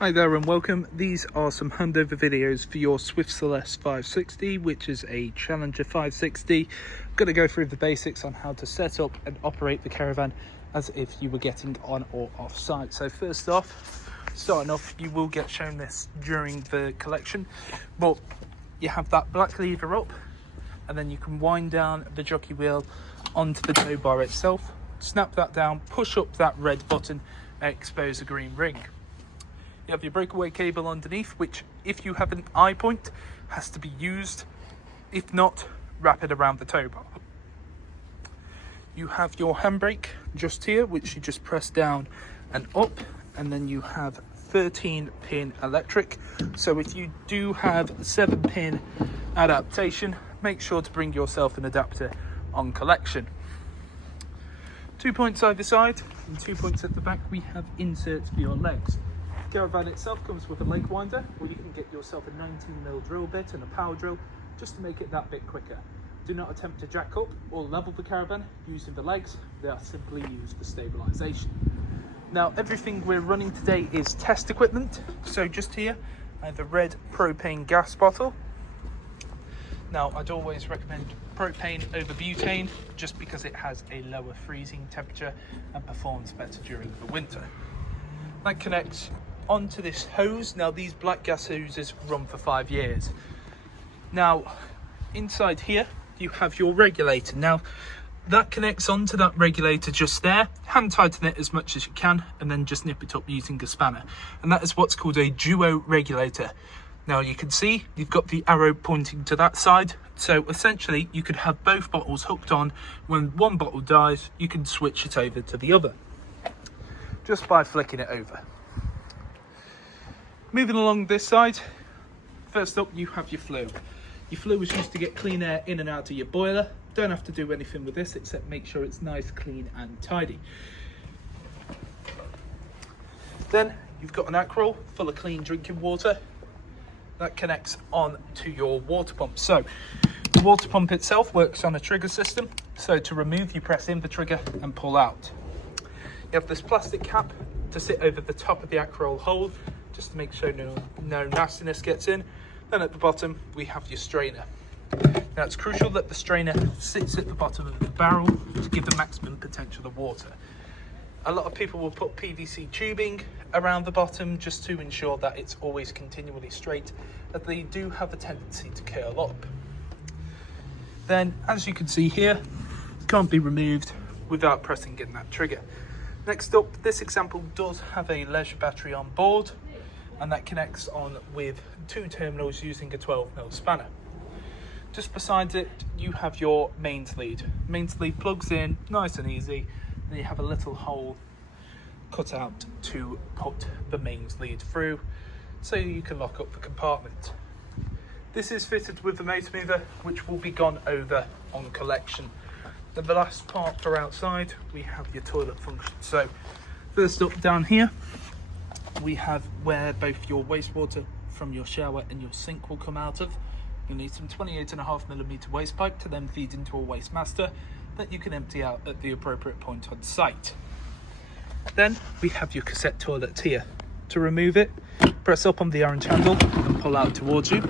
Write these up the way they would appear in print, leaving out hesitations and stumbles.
Hi there and welcome. These are some handover videos for your Swift Celeste 560, which is a Challenger 560. I'm going to go through the basics on how to set up and operate the caravan as if you were getting on or off site. So first off, starting off, you will get shown this during the collection, but you have that black lever up and then you can wind down the jockey wheel onto the tow bar itself, snap that down, push up that red button and expose a green ring. You have your breakaway cable underneath, which if you have an eye point has to be used. If not, wrap it around the tow bar. You have your handbrake just here, which you just press down and up, and then you have 13-pin electric. So if you do have 7-pin adaptation, make sure to bring yourself an adapter on collection. 2 points either side and 2 points at the back. We have inserts for your legs. The caravan itself comes with a leg winder, or you can get yourself a 19mm drill bit and a power drill just to make it that bit quicker. Do not attempt to jack up or level the caravan using the legs. They are simply used for stabilisation. Now everything we're running today is test equipment. So just here I have a red propane gas bottle. Now I'd always recommend propane over butane just because it has a lower freezing temperature and performs better during the winter. That connects onto this hose. Now these black gas hoses run for 5 years. Now inside here you have your regulator. Now that connects onto that regulator just there. Hand tighten it as much as you can and then just nip it up using a spanner, and that is what's called a duo regulator. Now you can see you've got the arrow pointing to that side, so essentially you could have both bottles hooked on. When one bottle dies, you can switch it over to the other just by flicking it over. Moving along this side, first up you have your flue. Your flue is used to get clean air in and out of your boiler. Don't have to do anything with this except make sure it's nice, clean and tidy. Then you've got an Aquarol full of clean drinking water. That connects on to your water pump. So the water pump itself works on a trigger system. So to remove, you press in the trigger and pull out. You have this plastic cap to sit over the top of the Aquarol hole, just to make sure no nastiness gets in. Then at the bottom we have your strainer. Now it's crucial that the strainer sits at the bottom of the barrel to give the maximum potential of water. A lot of people will put PVC tubing around the bottom just to ensure that it's always continually straight, as they do have a tendency to curl up. Then as you can see here, it can't be removed without pressing in that trigger. Next up, this example does have a leisure battery on board, and that connects on with 2 terminals using a 12mm spanner. Just beside it, you have your mains lead. Mains lead plugs in nice and easy. Then you have a little hole cut out to put the mains lead through, so you can lock up the compartment. This is fitted with the motor mover, which will be gone over on collection. Then the last part for outside, we have your toilet function. So first up down here, we have where both your wastewater from your shower and your sink will come out of. You'll need some 28.5mm waste pipe to then feed into a waste master that you can empty out at the appropriate point on site. Then we have your cassette toilet here. To remove it, press up on the orange handle and pull out towards you.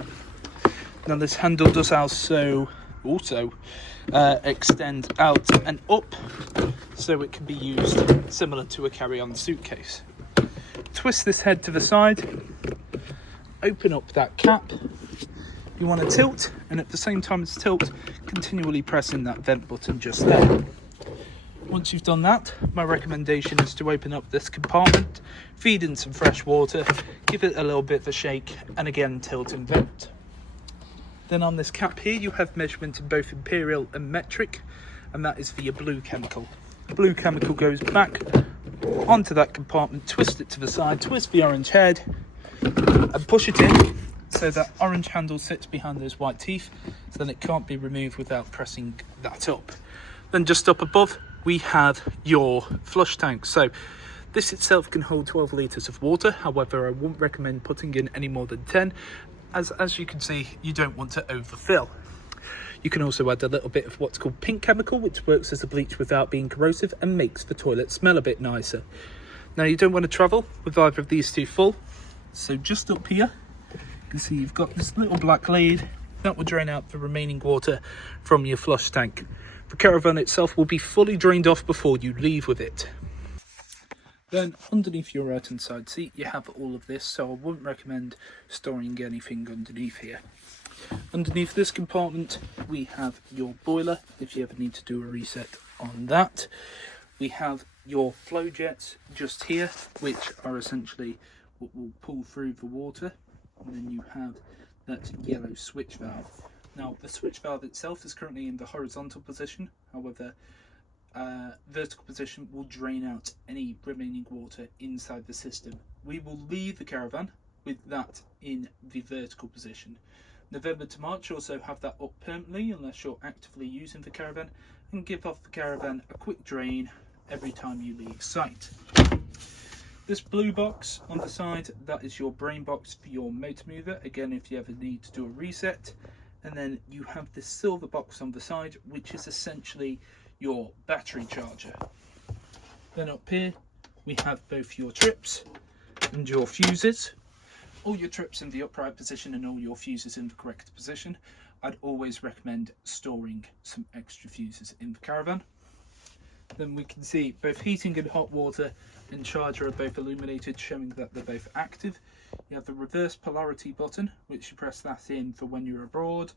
Now this handle does also extend out and up, so it can be used similar to a carry-on suitcase. Twist this head to the side, open up that cap. You want to tilt, and at the same time as tilt, continually pressing that vent button just there. Once you've done that, my recommendation is to open up this compartment, feed in some fresh water, give it a little bit of a shake, and again tilt and vent. Then on this cap here, you have measurement in both imperial and metric, and that is for your blue chemical. The blue chemical goes back onto that compartment, twist it to the side, twist the orange head, and push it in so that orange handle sits behind those white teeth, so then it can't be removed without pressing that up. Then just up above, we have your flush tank. So this itself can hold 12 litres of water. However, I wouldn't recommend putting in any more than 10, as you can see, you don't want to overfill. You can also add a little bit of what's called pink chemical, which works as a bleach without being corrosive and makes the toilet smell a bit nicer. Now you don't want to travel with either of these two full. So just up here, you can see you've got this little black lid that will drain out the remaining water from your flush tank. The caravan itself will be fully drained off before you leave with it. Then underneath your right hand side seat you have all of this, so I wouldn't recommend storing anything underneath here. Underneath this compartment we have your boiler if you ever need to do a reset on that. We have your flow jets just here, which are essentially what will pull through the water, and then you have that yellow switch valve. Now the switch valve itself is currently in the horizontal position, however vertical position will drain out any remaining water inside the system. We will leave the caravan with that in the vertical position. November to March also have that up permanently unless you're actively using the caravan, and give off the caravan a quick drain every time you leave site. This blue box on the side, that is your brain box for your motor mover, again if you ever need to do a reset. And then you have this silver box on the side, which is essentially your battery charger. Then up here we have both your trips and your fuses. All your trips in the upright position and all your fuses in the correct position. I'd always recommend storing some extra fuses in the caravan. Then we can see both heating and hot water and charger are both illuminated, showing that they're both active. You have the reverse polarity button, which you press that in for when you're abroad,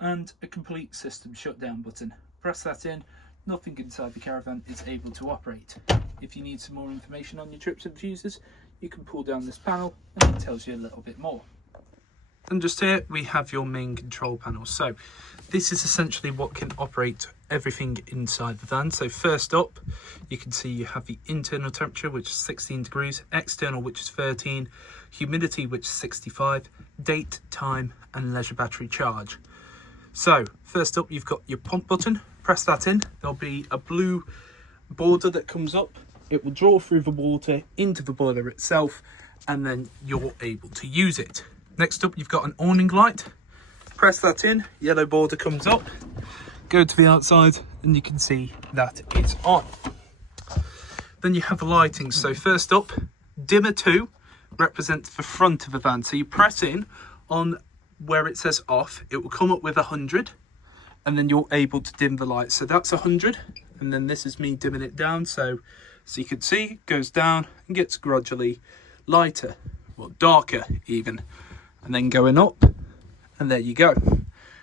and a complete system shutdown button. Press that in, nothing inside the caravan is able to operate. If you need some more information on your trips and fuses, you can pull down this panel and it tells you a little bit more. And just here we have your main control panel. So this is essentially what can operate everything inside the van. So first up, you can see you have the internal temperature, which is 16 degrees, external, which is 13, humidity, which is 65, date, time, and leisure battery charge. So first up, you've got your pump button. Press that in. There'll be a blue border that comes up. It will draw through the water into the boiler itself, and then you're able to use it. Next up, you've got an awning light. Press that in, yellow border comes up. Go to the outside and you can see that it's on. Then you have the lighting. So first up, dimmer 2 represents the front of the van. So you press in on where it says off, it will come up with 100, and then you're able to dim the light. So that's 100, and then this is me dimming it down. So you can see it goes down and gets gradually lighter, well, darker even, and then going up, and there you go.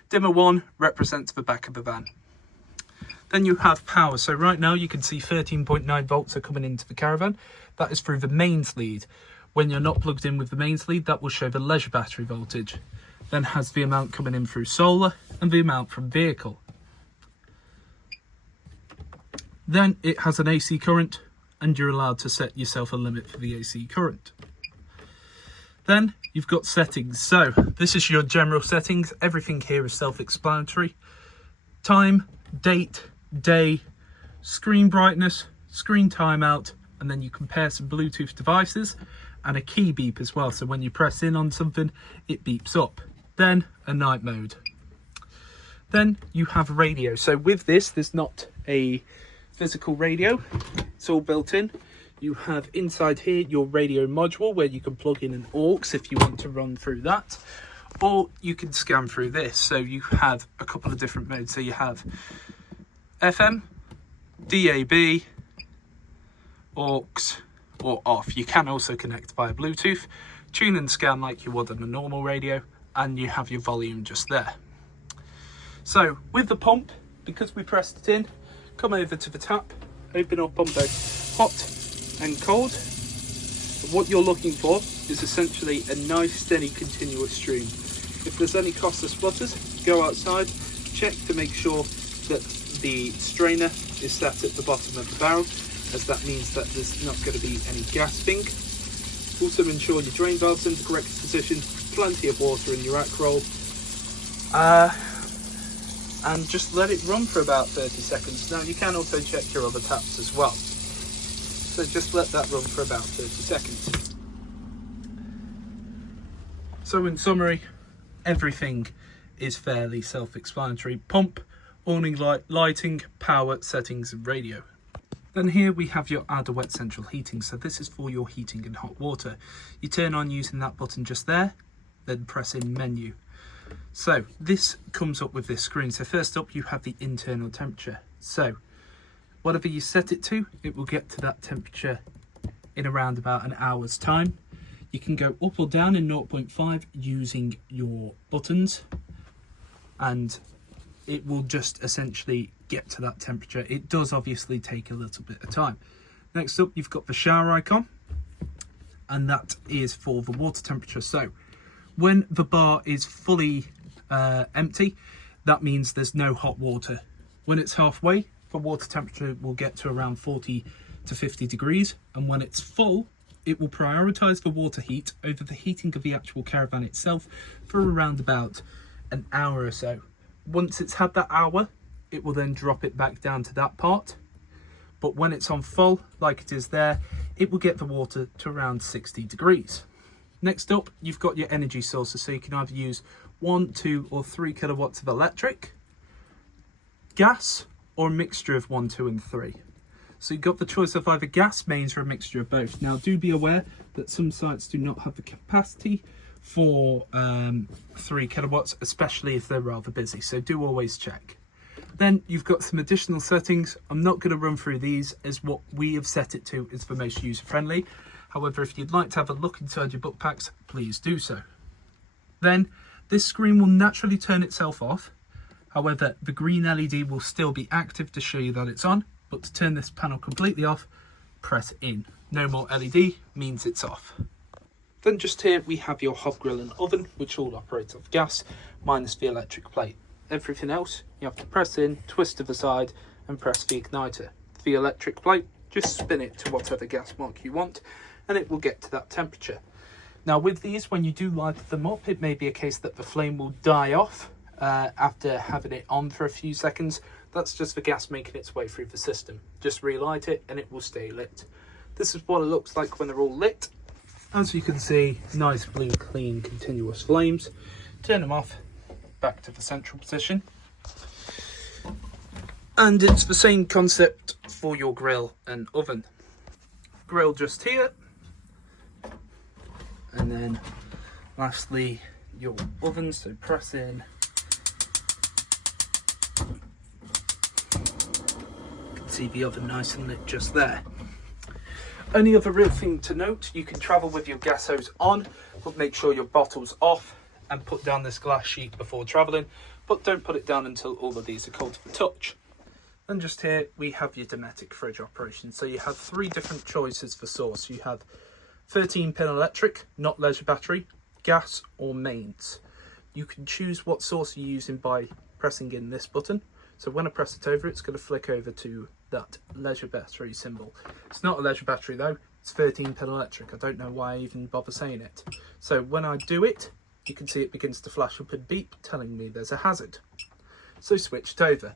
Dimmer 1 represents the back of the van. Then you have power. So right now you can see 13.9 volts are coming into the caravan. That is through the mains lead. When you're not plugged in with the mains lead, that will show the leisure battery voltage. Then has the amount coming in through solar and the amount from vehicle. Then it has an AC current, and you're allowed to set yourself a limit for the AC current. Then you've got settings. So this is your general settings. Everything here is self-explanatory. Time, date, day, screen brightness, screen timeout, and then you compare some Bluetooth devices and a key beep as well. So when you press in on something, it beeps up. Then a night mode. Then you have a radio. So with this, there's not a physical radio. It's all built in. You have inside here your radio module where you can plug in an aux if you want to run through that, or you can scan through this. So you have a couple of different modes. So you have FM, DAB, aux, or off. You can also connect via Bluetooth, tune and scan like you would on a normal radio, and you have your volume just there. So with the pump, because we pressed it in, come over to the tap, open up on both hot and cold. What you're looking for is essentially a nice steady continuous stream. If there's any crosser splutters, go outside, check to make sure that the strainer is set at the bottom of the barrel, as that means that there's not going to be any gasping. Also ensure your drain valve's in the correct position, plenty of water in your rack roll, and just let it run for about 30 seconds. Now you can also check your other taps as well. So just let that run for about 30 seconds. So in summary, everything is fairly self-explanatory. Pump, awning light, lighting, power, settings and radio. Then here we have your add a wet central heating. So this is for your heating and hot water. You turn on using that button just there, then press in menu. So this comes up with this screen. So first up you have the internal temperature. So whatever you set it to, it will get to that temperature in around about an hour's time. You can go up or down in 0.5 using your buttons, and it will just essentially get to that temperature. It does obviously take a little bit of time. Next up, you've got the shower icon, and that is for the water temperature. So when the bar is fully empty, that means there's no hot water. When it's halfway, the water temperature will get to around 40 to 50 degrees, and when it's full, it will prioritize the water heat over the heating of the actual caravan itself for around about an hour or so. Once it's had that hour, it will then drop it back down to that part. But when it's on full, like it is there, it will get the water to around 60 degrees. Next up, you've got your energy sources. So you can either use 1, 2 or 3 kilowatts of electric, gas, or a mixture of 1, 2 and 3. So you've got the choice of either gas, mains, or a mixture of both. Now do be aware that some sites do not have the capacity for 3 kilowatts, especially if they're rather busy. So do always check. Then you've got some additional settings. I'm not going to run through these, as what we have set it to is the most user friendly. However, if you'd like to have a look inside your book packs, please do so. Then this screen will naturally turn itself off. However, the green LED will still be active to show you that it's on. But to turn this panel completely off, press in. No more LED means it's off. Then just here we have your hob grill and oven, which all operate off gas, minus the electric plate. Everything else you have to press in, twist to the side and press the igniter. The electric plate, just spin it to whatever gas mark you want and it will get to that temperature. Now with these, when you do light them up, it may be a case that the flame will die off after having it on for a few seconds. That's just the gas making its way through the system. Just relight it and it will stay lit. This is what it looks like when they're all lit. As you can see, nice blue, clean, continuous flames. Turn them off, back to the central position. And it's the same concept for your grill and oven. Grill just here. And then lastly, your oven, so press in. See the oven nice and lit just there. Only other real thing to note, you can travel with your gas hose on, but make sure your bottle's off and put down this glass sheet before travelling, but don't put it down until all of these are cold to the touch. And just here we have your Dometic fridge operation. So you have 3 different choices for source. You have 13-pin electric, not leisure battery, gas or mains. You can choose what source you're using by pressing in this button. So when I press it over, it's going to flick over to that leisure battery symbol. It's not a leisure battery though, it's 13-pin electric. I don't know why I even bother saying it. So when I do it, you can see it begins to flash up and beep, telling me there's a hazard. So switch it over.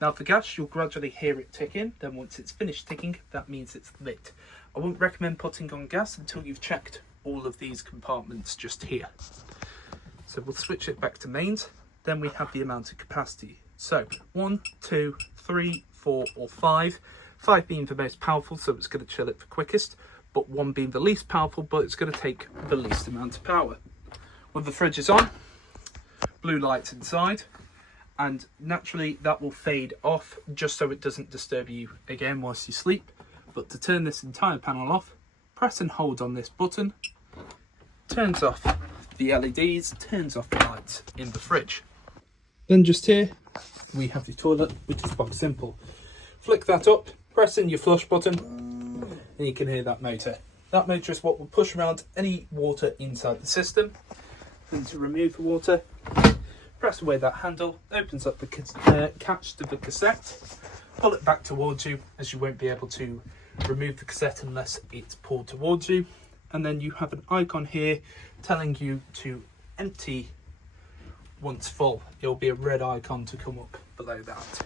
Now for gas, you'll gradually hear it tick in, then once it's finished ticking, that means it's lit. I wouldn't recommend putting on gas until you've checked all of these compartments just here. So we'll switch it back to mains, then we have the amount of capacity. So 1, 2, 3, 4 or 5. 5 being the most powerful, so it's going to chill it the quickest, but 1 being the least powerful, but it's going to take the least amount of power. When the fridge is on, blue lights inside, and naturally that will fade off just so it doesn't disturb you again whilst you sleep. But to turn this entire panel off, press and hold on this button, turns off the LEDs, turns off the lights in the fridge. Then just here we have the toilet, which is quite simple. Flick that up, press in your flush button, and you can hear that motor. That motor is what will push around any water inside the system. And to remove the water, press away that handle, opens up the catch to the cassette, pull it back towards you, as you won't be able to remove the cassette unless it's pulled towards you. And then you have an icon here telling you to empty once full. It will be a red icon to come up below that.